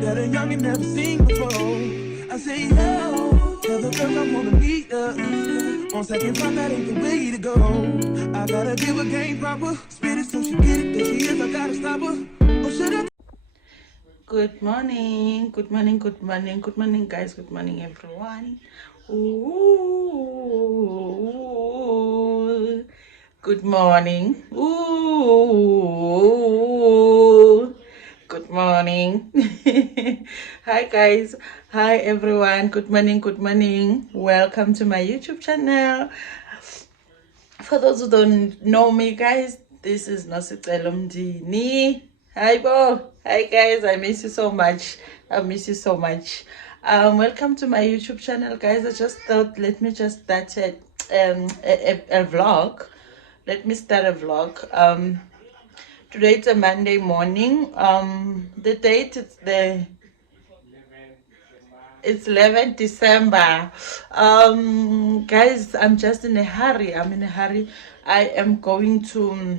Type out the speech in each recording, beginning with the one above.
That a young and never seen before. I say, yo, tell the girls I wanna meet her. On second thought, that ain't the way to go. I gotta give her game proper. Spit it so she get it. There she is, I gotta stop her. Oh, should I? Good morning, good morning, good morning, good morning, guys. Good morning, everyone. Ooh, good morning. Ooh. Good morning. Hi guys, hi everyone. Good morning, good morning. Welcome to my YouTube channel. For those who don't know me, guys, this is Nosicelo Mdini. Hi Bo. Hi guys, I miss you so much. I miss you so much. Welcome to my YouTube channel, guys. I just thought, let me just start a vlog. Let me start a vlog. Today it's a Monday morning. The date it's 11th December. Guys, I'm just in a hurry. I'm in a hurry. I am going to.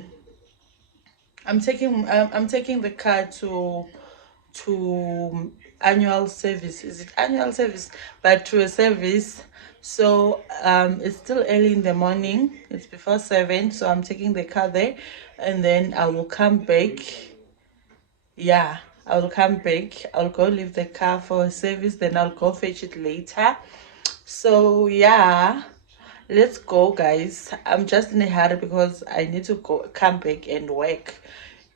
I'm taking the car to annual service. Is it annual service? But to a service. So it's still early in the morning. It's before 7. So I'm taking the car there, and then I will come back. Yeah, I'll come back. I'll go leave the car for a service, then I'll go fetch it later. So yeah, let's go, guys. I'm just in a hurry because I need to come back and work.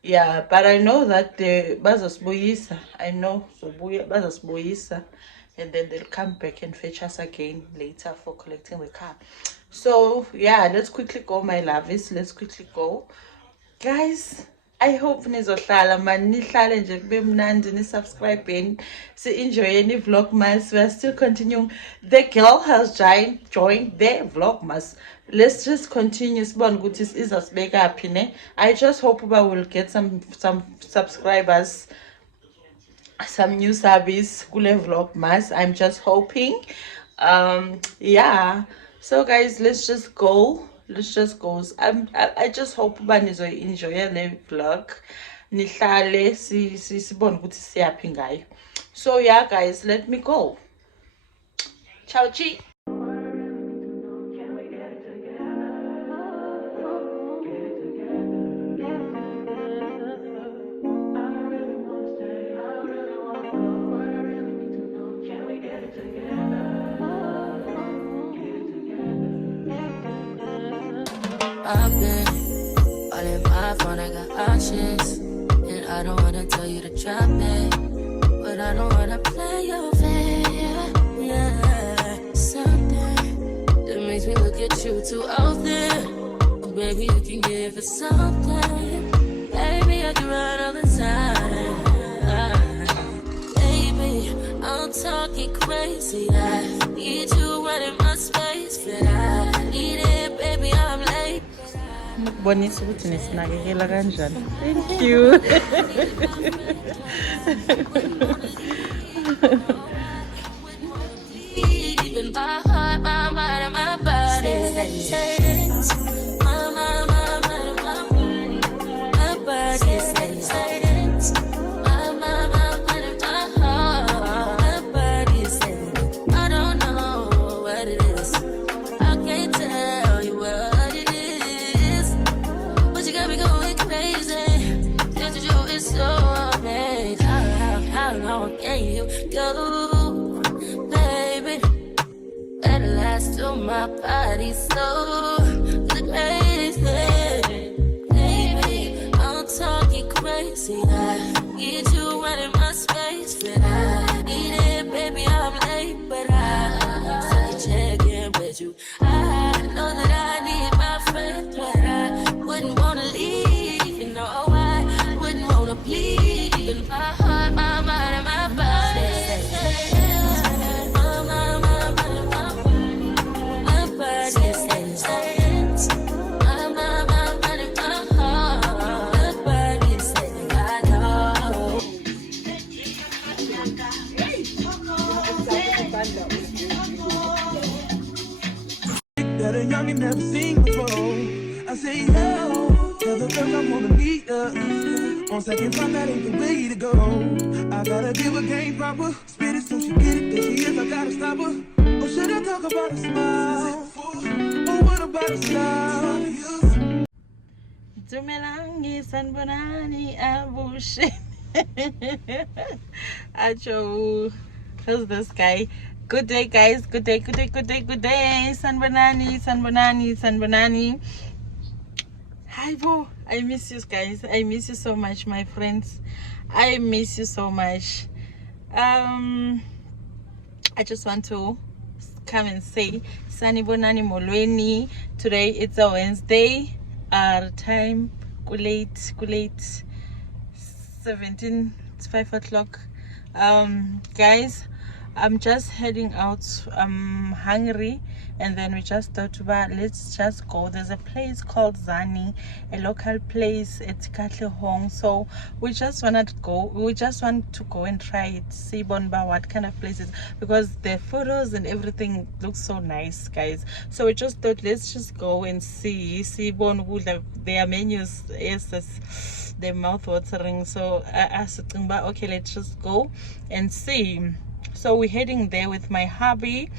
Yeah, but I know that the bazasboyisa, I know so bazasboyisa, and then they'll come back and fetch us again later for collecting the car. So yeah, let's quickly go, my lovies. Let's quickly go, guys. I hope nizohlala man, nihlale nje kube mnandi, ni subscribe, si enjoy any vlogmas. We are still continuing. The girl has joined the vlogmas. Let's just continue. Sibon ukuthi izasibeka aphi ne. I just hope we will get some subscribers, some new subbies kule vlogmas. I'm just hoping. Yeah. So guys, let's just go. I just hope uba nizoyi-enjoya le vlog, nihlale sibone ukuthi siyaphi ngayo. So yeah guys, let me go. Ciao chi. I've been all in my phone, I got options. And I don't wanna tell you to drop it, but I don't wanna play your fair. Yeah, something that makes me look at you too often. Oh, baby, you can give it something. Baby, I can run all the time. Baby, I'm talking crazy. I need you running my space, but I need it, baby, I'm late. Bonisa ukuthi nesinakekela kanjani. Thank you. Even my heart, my mind, and my body. My mind, my body. My body says my mind, and my heart. My body says I don't know what it is. I can't tell you what it is, but you got me going crazy. Just you is so amazing. How long can you go, baby? At last, till my body so crazy. Baby, I'm talking crazy. I need you running my space, but I need it, baby. I'm late, but I check in with you. I know that I need my friends, but I wouldn't wanna leave. You know I wouldn't wanna bleed. Even my heart, my mind, and my body. My body says that a young and never seen before. I say, yo, tell the girls I wanna meet up. On second thought, that ain't the way to go. I gotta give a game proper. Spit it so she get it. There she is, I gotta stop her. Or should I talk about a smile? Or what about a style? Dumelangi sanbonani abushe. Acho, who's this guy? Good day, guys. Good day, good day, good day, good day. Sanbonani, sanbonani, sanbonani. Hi, Bo. I miss you guys. I miss you so much, my friends. I miss you so much. I just want to come and say Sanibonani Molweni. Today it's a Wednesday. Our time late 17, it's 5 o'clock. Guys, I'm just heading out. I'm hungry, and then we just thought about, let's just go. There's a place called Zani, a local place at Katle Hong. So we just wanted to go. We just want to go and try it, see Bonba what kind of places, because the photos and everything looks so nice, guys. So we just thought, let's just go and see Bon their menus. Yes, the mouth watering. So I said, okay, let's just go and see. So we're heading there with my hubby.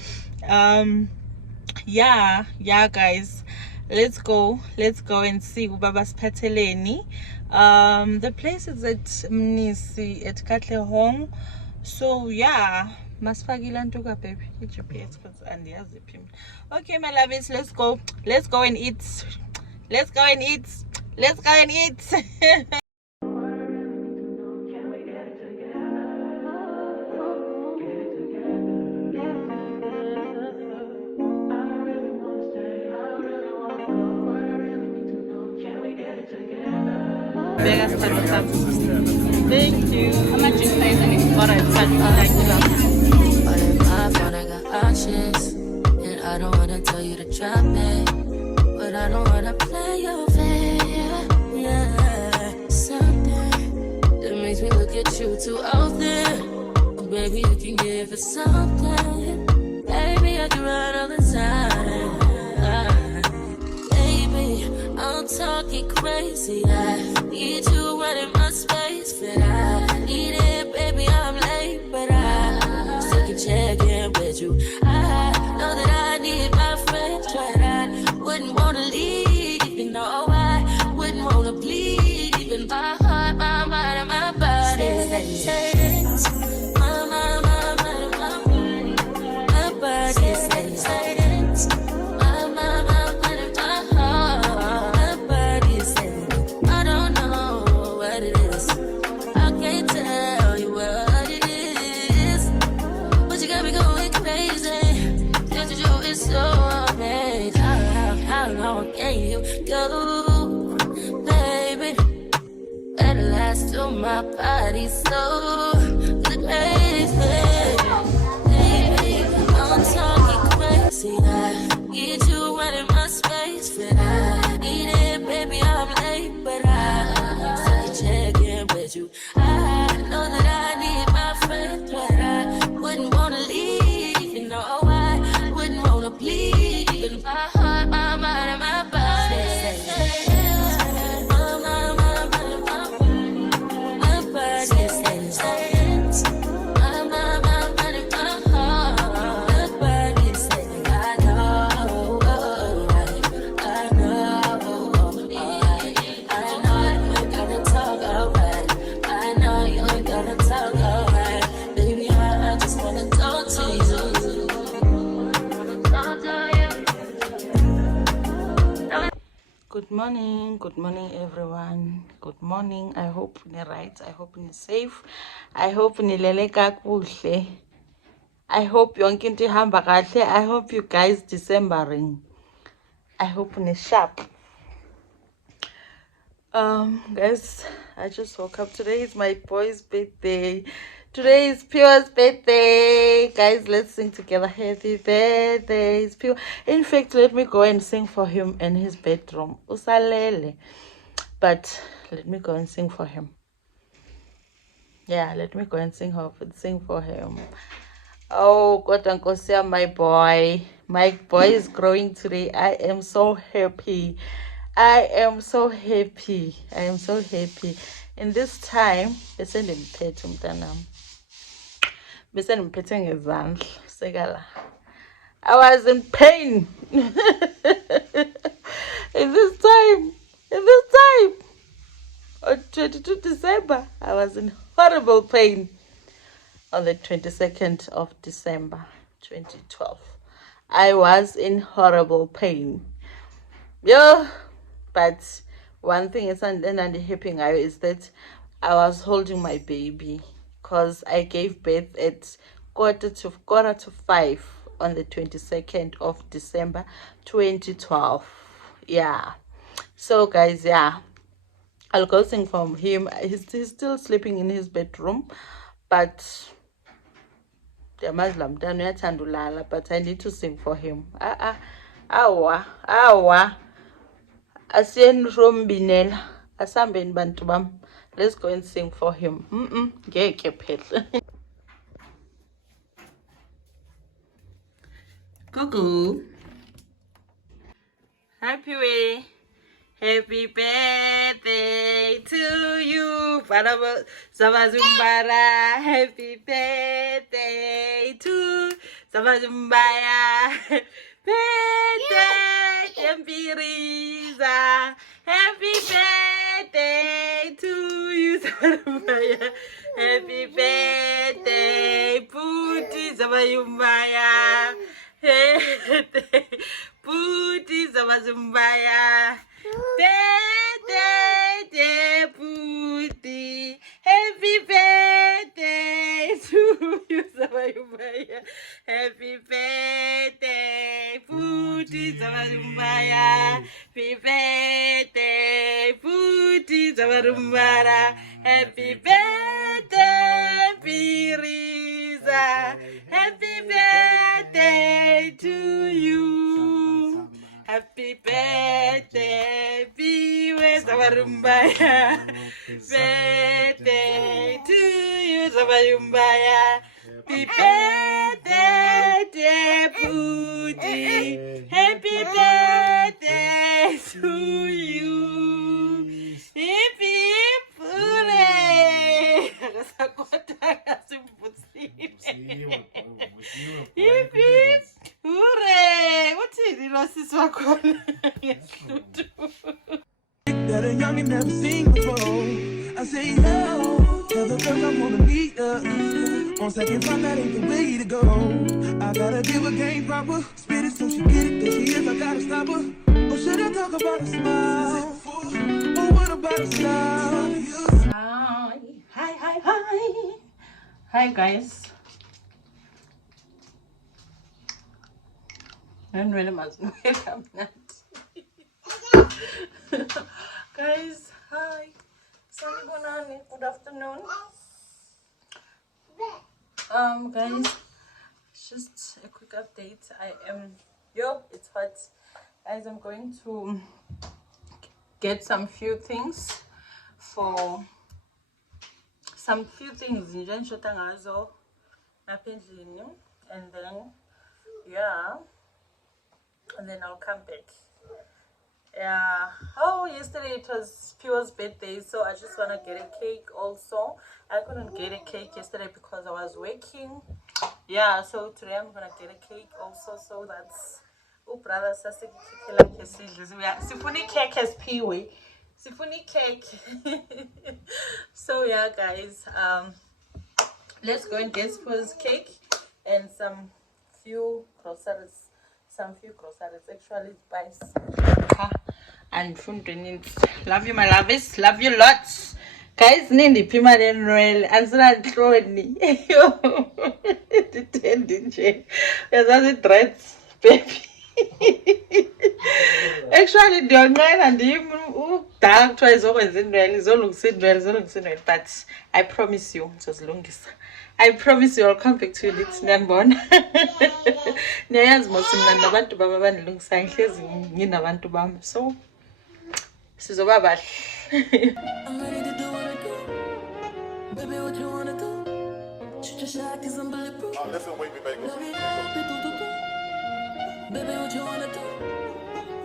Yeah, guys, let's go and see Ubaba's Pateleni. The place is at Mnisi at Katle Hong. So yeah, masfagila ntoka baby GPS and okay, my loves, let's go and eat. Let's go and eat. Thank you. I'm not just saying what I said. I got options, and I don't wanna tell you to drop it, but I don't wanna play your fair. Yeah, something that makes me look at you too often. Oh, baby, you can give it something. Baby, I can run all the time. Baby, I'm talking crazy. I need you running my space, but I need it, baby. I'm late, but I still can check in with you. I know that I need my friends, but I wouldn't wanna leave. You know, I wouldn't wanna bleed. Even my heart, my mind, and my body. My mind, my body. My body says my mind, my mind, and my heart. My body says I don't know what it is. I can't tell you what it is, but you got me going crazy. Just you is so amazing. How long can you go, baby? Better last till my body's so crazy. Baby, I'm talking crazy. I need you running my space, but I need it, baby. I'm late, but I still check in with you. I know that I need my friends, but I wouldn't wanna leave. You know, I wouldn't wanna bleed. Even my heart, my mind, and my body. My body says Good morning everyone. Good morning. I hope you're right. I hope you're safe. I hope nilele kakuhle. I hope yonke into ihamba kahle. I hope you guys Decembering. I hope you're sharp. Guys, I just woke up. Today is my boy's birthday. Today is Pure's birthday. Guys, let's sing together. Happy birthday, it's Pure. In fact, let me go and sing for him in his bedroom. Usalele. But let me go and sing for him. Yeah, let me go and sing for him. Oh, God, Uncle Sam, my boy. My boy is growing today. I am so happy. I am so happy. I am so happy. In this time, besendimphethe umntanami. Besendimphethe ngezandla. Sekala. I was in pain. In this time. On 22 December, I was in horrible pain. On the 22nd of December 2012, I was in horrible pain. Yeah, but one thing is and happy is that I was holding my baby because I gave birth at quarter to 5 on the 22nd of December 2012. Yeah, so guys, yeah, I'll go sing from him. He's still sleeping in his bedroom, but but I need to sing for him. Awa asiyeni rombinela asambeni bantu bam, let's go and sing for him. Ngeke phela. Gogo, happy birthday to you, Zabazumbara. Happy birthday to Zabazumbaya. Birthday, Empiriza. Happy birthday to you, Zabazumbaya. Happy birthday, Puti Zabayumbaya. Birthday, Puti Zabazumbaya. Birthday, Puti. Happy birthday to you, Zabayumbaya. Happy birthday, Puti Zabayumbaya. Happy birthday, Puti Zabarumbara. Happy birthday, Piriza. Happy birthday to you. Happy birthday, Biwe Zabarumbaya. Birthday to you, Zabarumbaya. Happy birthday, dear Puti. Happy birthday to you. Happy birthday. Hooray! What's it? Lost this one. That a youngin' never seen before. I say, yo, tell the girls I wanna meet up. 1 second, find that ain't the way to go. I gotta give a game proper. Spit it so she get it. There she is, I gotta stop her. Or should I talk about a smile? Or what about a style? Hi guys. I'm really much welcome. Guys, hi. Sanibonani, good afternoon. Guys, just a quick update. It's hot. Guys, I'm going to get some few things for nje ngishota ngazo lapha endlini, and then I'll come back. Yeah. Oh, yesterday it was Pure's birthday, so I just want to get a cake also. I couldn't get a cake yesterday because I was working. Yeah, so today I'm gonna get a cake also, so that's brother sifuni cake as Pee-wee. Sifuni cake. So yeah guys, let's go and get Pure's cake and some few groceries. Actually spice. And love you my loves, love you lots. Guys, nindi pima den royal answer troni. That's dreads, baby. Actually, the online and him dark twice over in well, but I promise you, it was longest. I promise you I'll come back to you next Nanbon. Niyazi most mnandi abantu baba banilungisa ngihlezi nginabantu bami. So sizoba bahle. I'm ready to do what I do. Baby, what you wanna do? Shoot your shot 'cause I'm bulletproof. Listen, wait me, baby. Baby, what you wanna do?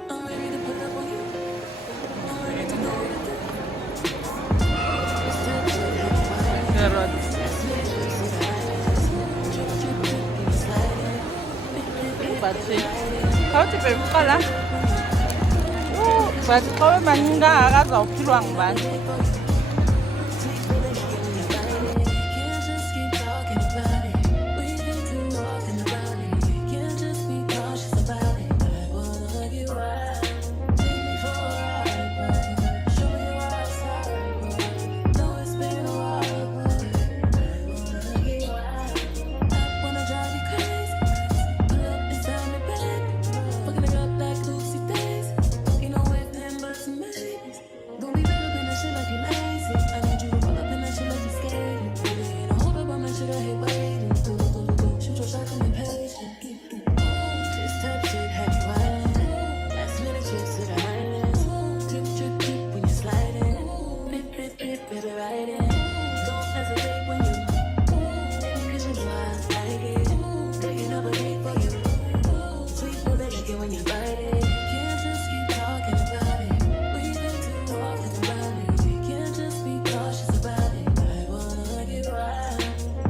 I'm ready to put up on you. I'm ready to do what you do. It's that shit that you want. Carrots. That's me, it's that I drip, drip, drip, and you slide it. Bip, bip, bip, But bip, see, ride it. how to be color? But how many guys are feeling bad? Sweet feeling you get when you bite it. Can't just keep talking about it. We've been too often about it. Can't just be cautious about it. I wanna hug you right. Take me for a ride, boy. Show me your outside, boy. Know it's been a while, boy. I wanna hug you right. I wanna drive you crazy. Pull up inside me, baby. Fucking it up like Lucy Daisy. Ain't no way nothing but some babies. Don't be wrapped up in that shit like you lazy. I need you to roll up in that shit like you scared. Baby, ain't no hold up on that shit, I hate waiting. Shoot your shot and be patient. This type shit have you wildin'. Last minute trips to the island. Drip, drip, drip when you sliding. Bip, bip, bip, baby, riding. Don't hesitate when you take me 'cause you know I like it. Taking up a date for you. Sweet feeling like it when you bite it. Can't just keep talking about it. We've been too often about it. Can't just be cautious about it. I wanna hug you right.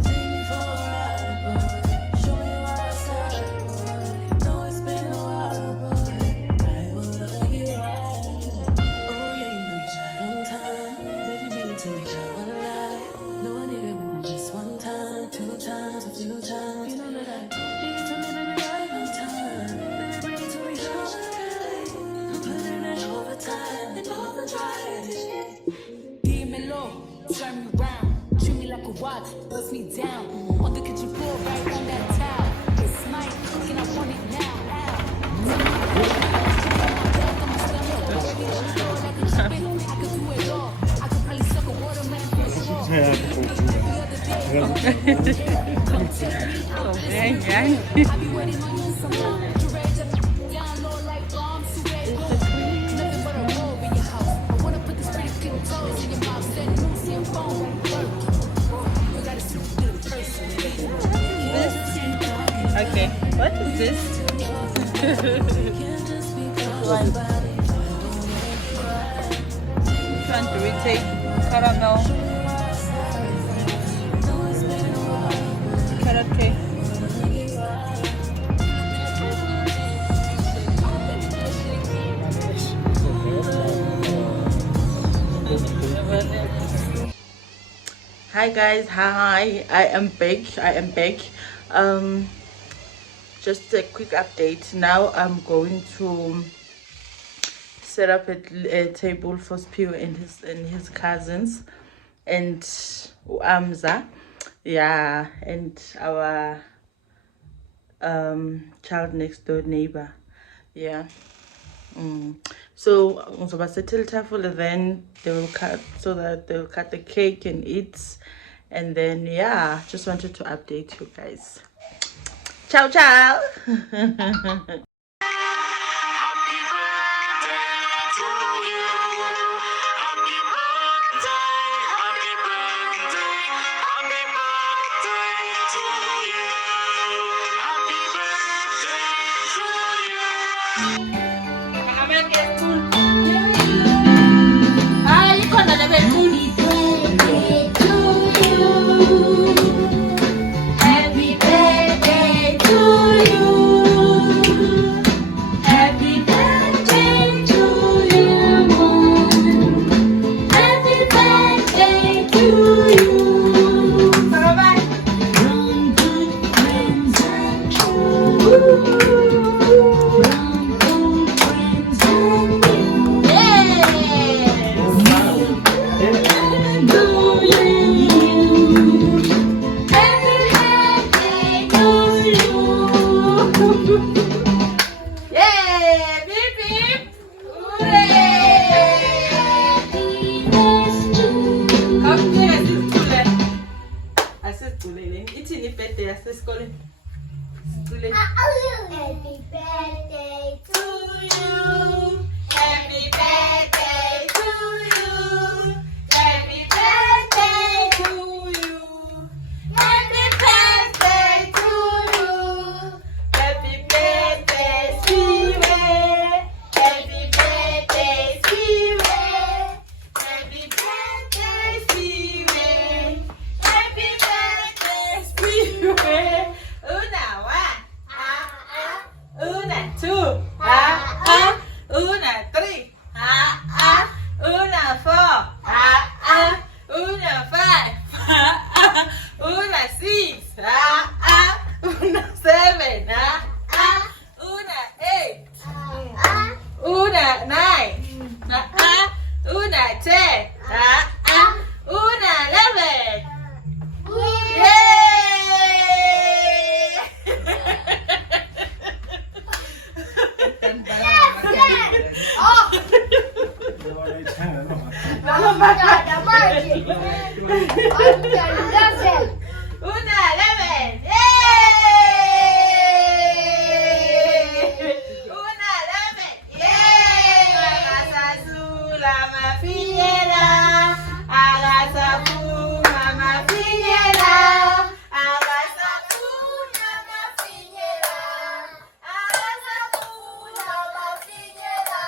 Take me for a ride, boy. Show me your outside, boy. Know it's been a while, boy. I wanna hug you right. Oh yeah, you know you shot on time. Baby, beat it till you shot one lie. No, I need it more than just one time, 2 times, a few times. You know that I need it to me, baby, right on time. Baby, bring it to me, show me right. I'm putting in overtime and overdrive. Dímelo, turn me round, treat me like a watch, bust me down. On the kitchen floor, right on that towel. It's mine, and I want it now. Tell me how to do it, keep it on my back, on my stomach. Baby, let me go like a chicken. I could do it all. I could probably suck a watermelon for a straw. Every other day, come take me out this Gang, way. gang. I be waiting on you in some time. You ready to down low like bombs, you ready to go. Nothing but a roll in your house. I wanna put this pretty little toes in your mouth. Send Lucy and phone won't work. You gotta see the person. Okay, what is this? One. Which one do we take? Caramel. Carrot cake. Hi guys, hi, I am back. Just a quick update. Now I'm going to set up a table for Spio and his cousins and Amza, yeah, and our child next door neighbor, yeah. So ngizoba settle tafula, then they will cut, so that they'll cut the cake and eat, and then yeah, just wanted to update you guys. Ciao ciao. Happy birthday to you. Una, lemon. Yay! Una, lemon. Yay! Magasasula mafinyela. Agasafuna mafinyela. Agasafuna mafinyela. Agasafuna mafinyela.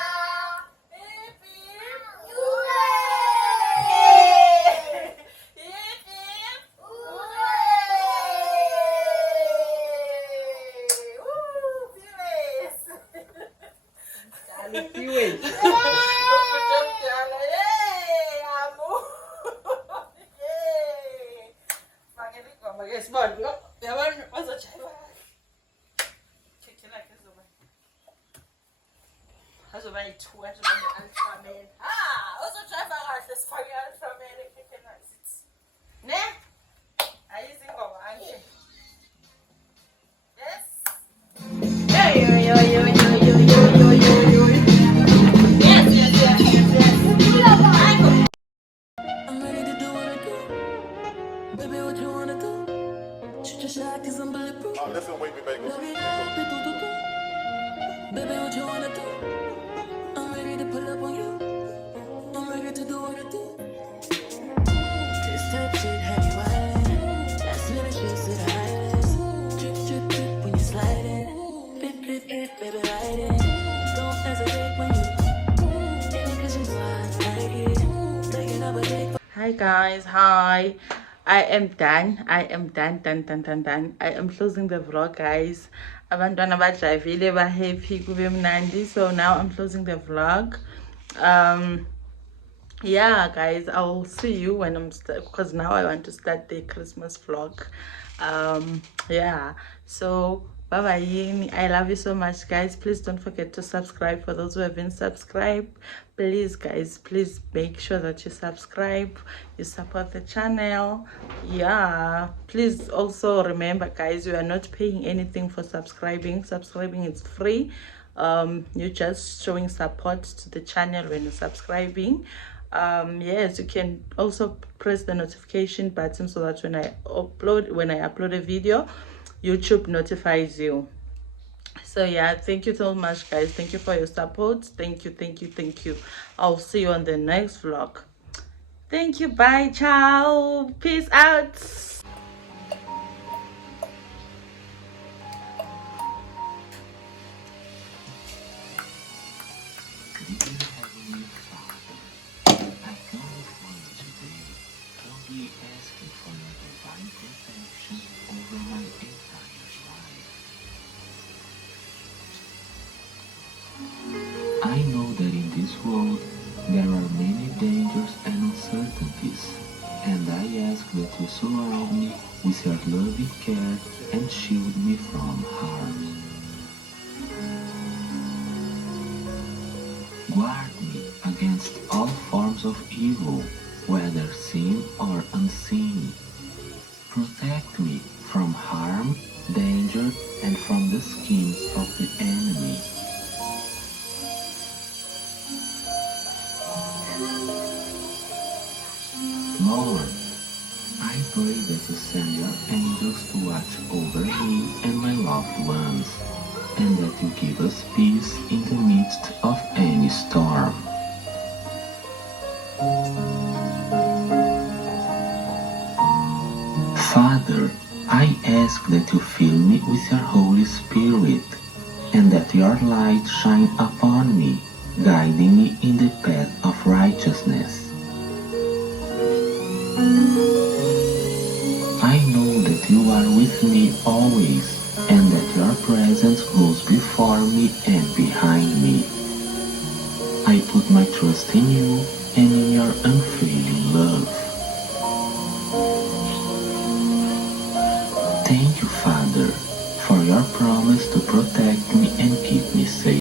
Hip, hip, hooray! Hip, hip, hooray! Woo, viewers! Viewers. Azoba yi-2 azoba ne-ultraman. Uzodrayiva kahle sifake i-ultraman ekhekhe sithi ne ayizi ingoma anje. Yes. Yes, yes, yes, yes, yes. I'm ready to do what I do. Baby, what you wanna do? Shoot your shot, cause I'm bulletproof. Listen, wait me, baby. Love it up, do, do, do. Baby, what you wanna do? I'm ready to pull up on you. I'm ready to do what I do. This type shit have you wildin'. Last minute shit to the highest. Drip, drip, drip when you sliding. Flip, flip, flip, baby, ride it. Don't hesitate when you. Any cause you know I like it. Taking up a day. Hi guys, hi. I am done. I am closing the vlog, guys. Abantwana bajavile ba happy kube mnandi. So now I'm closing the vlog. Yeah guys, I will see you when I'm because now I want to start the Christmas vlog. Yeah, so bye bye. I love you so much, guys. Please don't forget to subscribe. For those who haven't subscribed, please guys, please make sure that you subscribe, you support the channel. Yeah, please also remember, guys, you are not paying anything for subscribing. Subscribing is free. You're just showing support to the channel when you're subscribing. Yes, you can also press the notification button so that when I upload a video, YouTube notifies you. So yeah, thank you so much, guys. Thank you for your support. Thank you. I'll see you on the next vlog. Thank you. Bye. Ciao. Peace out. I know that in this world there are many dangers and uncertainties, and I ask that you surround me with your loving care and shield me from harm. Guard me against all forms of evil, whether seen or unseen. Protect me from harm, danger, and from the schemes of the enemy. Lord, I pray that you send your angels to watch over me and my loved ones, and that you give us peace in the midst of any storm. Father, I ask that you fill me with your Holy Spirit, and that your light shine upon me, guiding me in the path of righteousness. I know that you are with me always, and that your presence goes before me and behind me. I put my trust in you and in your unfailing love. Thank you, Father, for your promise to protect me and keep me safe.